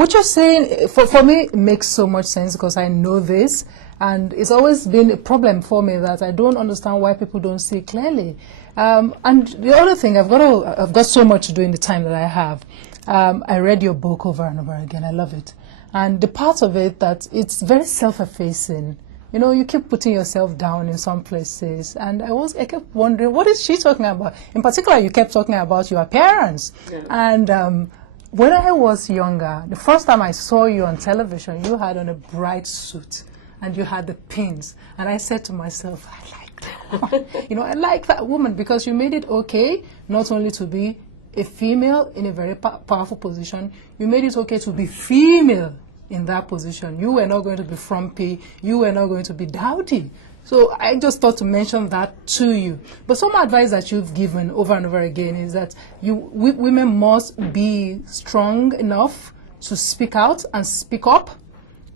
what you're saying, for me, it makes so much sense because I know this. And it's always been a problem for me that I don't understand why people don't see clearly. And the other thing, I've got so much to do in the time that I have. I read your book over and over again. I love it. And the part of it that it's very self-effacing. You know, you keep putting yourself down in some places. And I kept wondering, what is she talking about? In particular, you kept talking about your appearance. Yeah. And when I was younger, the first time I saw you on television, you had on a bright suit. And you had the pins. And I said to myself, I like that woman. You know, I like that woman because you made it okay not only to be a female in a very powerful position, you made it okay to be female in that position. You were not going to be frumpy. You were not going to be dowdy. So I just thought to mention that to you. But some advice that you've given over and over again is that women must be strong enough to speak out and speak up,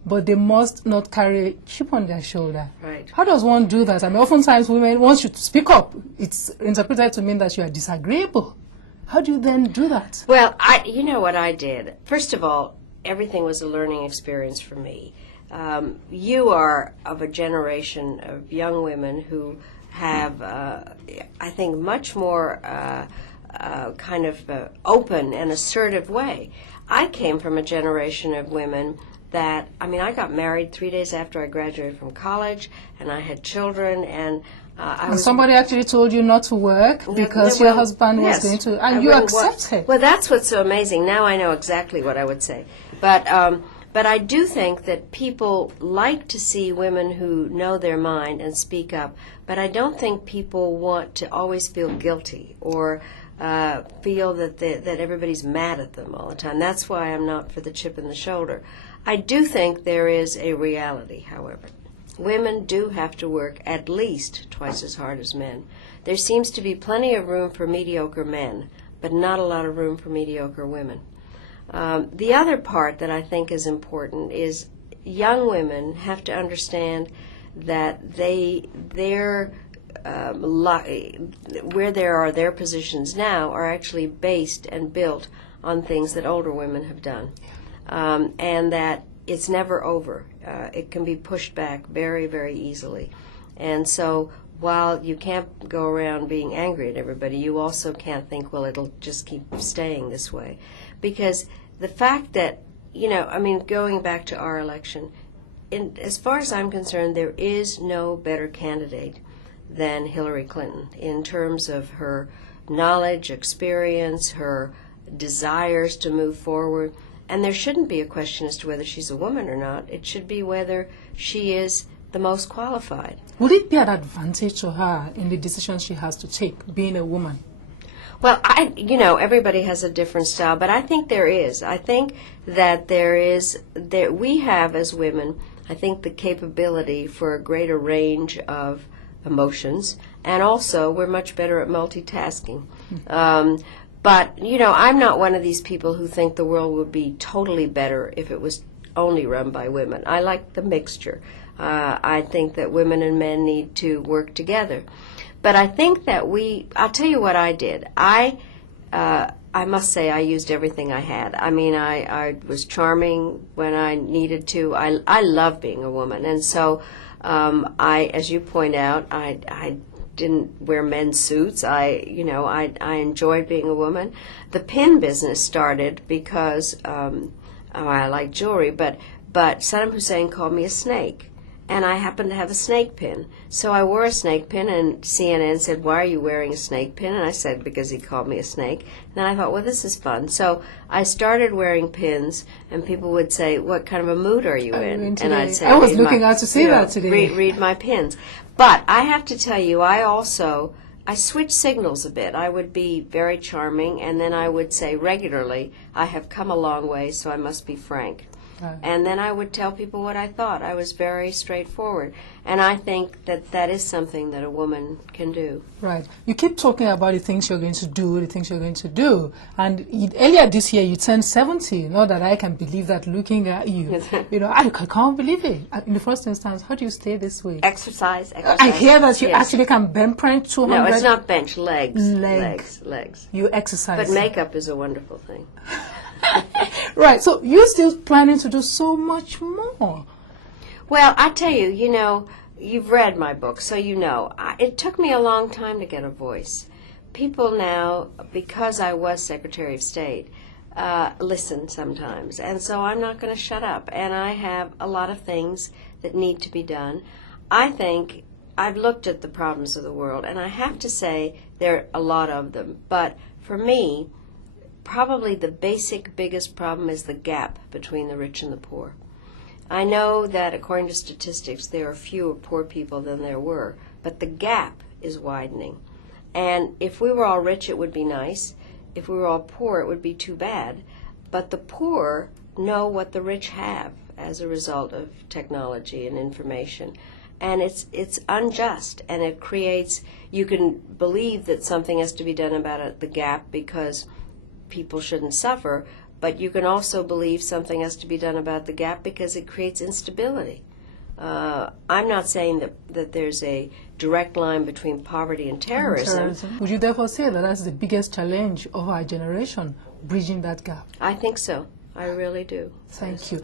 but they must not carry a chip on their shoulder. Right. How does one do that? I mean, oftentimes women want you to speak up. It's interpreted to mean that you are disagreeable. How do you then do that? Well, you know what I did? First of all, everything was a learning experience for me. You are of a generation of young women who have, I think, much more kind of open and assertive way. I came from a generation of women that, I mean, I got married 3 days after I graduated from college, and I had children, and somebody actually told you not to work because your husband was going to, and you accepted. Well, that's what's so amazing. Now I know exactly what I would say. But I do think that people like to see women who know their mind and speak up, but I don't think people want to always feel guilty or feel that everybody's mad at them all the time. That's why I'm not for the chip in the shoulder. I do think there is a reality, however. Women do have to work at least twice as hard as men. There seems to be plenty of room for mediocre men, but not a lot of room for mediocre women. The other part that I think is important is young women have to understand that where there are their positions now are actually based and built on things that older women have done, and that it's never over. It can be pushed back very, very easily. And so while you can't go around being angry at everybody, you also can't think, well, it'll just keep staying this way. Because the fact that, you know, I mean, going back to our election, as far as I'm concerned, there is no better candidate than Hillary Clinton in terms of her knowledge, experience, her desires to move forward. And there shouldn't be a question as to whether she's a woman or not. It should be whether she is the most qualified. Would it be an advantage to her in the decisions she has to take, being a woman? Well, you know, everybody has a different style, but I think there is. I think that we have as women, I think, the capability for a greater range of emotions, and also we're much better at multitasking. But, you know, I'm not one of these people who think the world would be totally better if it was only run by women. I like the mixture. I think that women and men need to work together. But I think that I'll tell you what I did. I must say I used everything I had. I mean, I was charming when I needed to. I love being a woman. And so as you point out, I didn't wear men's suits. I enjoyed being a woman. The pin business started because I like jewelry, but Saddam Hussein called me a snake, and I happened to have a snake pin. So I wore a snake pin, and CNN said, "Why are you wearing a snake pin?" And I said, "Because he called me a snake." And then I thought, well, this is fun. So I started wearing pins, and people would say, "What kind of a mood are you in?" And I'd say, I was looking out to see that today. Read my pins. But I have to tell you, I switched signals a bit. I would be very charming, and then I would say regularly, "I have come a long way, so I must be frank." Right. And then I would tell people what I thought. I was very straightforward. And I think that is something that a woman can do. Right. You keep talking about the things you're going to do, And earlier this year, you turned 70. Not that I can believe that looking at you. You know, I can't believe it. In the first instance, how do you stay this way? Exercise. I hear that you actually can bench press 200. No, it's not bench. Legs. Legs. Legs. You exercise. But makeup is a wonderful thing. Right, so you're still planning to do so much more. Well, I tell you, you know, you've read my book, so you know. It took me a long time to get a voice. People now, because I was Secretary of State, listen sometimes, and so I'm not going to shut up. And I have a lot of things that need to be done. I think I've looked at the problems of the world, and I have to say there are a lot of them. But for me, probably the biggest problem is the gap between the rich and the poor. I know that according to statistics, there are fewer poor people than there were, but the gap is widening. And if we were all rich, it would be nice. If we were all poor, it would be too bad. But the poor know what the rich have as a result of technology and information. And it's unjust, and it creates, you can believe that something has to be done about the gap because people shouldn't suffer, but you can also believe something has to be done about the gap because it creates instability. I'm not saying that there's a direct line between poverty and terrorism. Would you therefore say that that's the biggest challenge of our generation, bridging that gap? I think so. I really do. Thank you.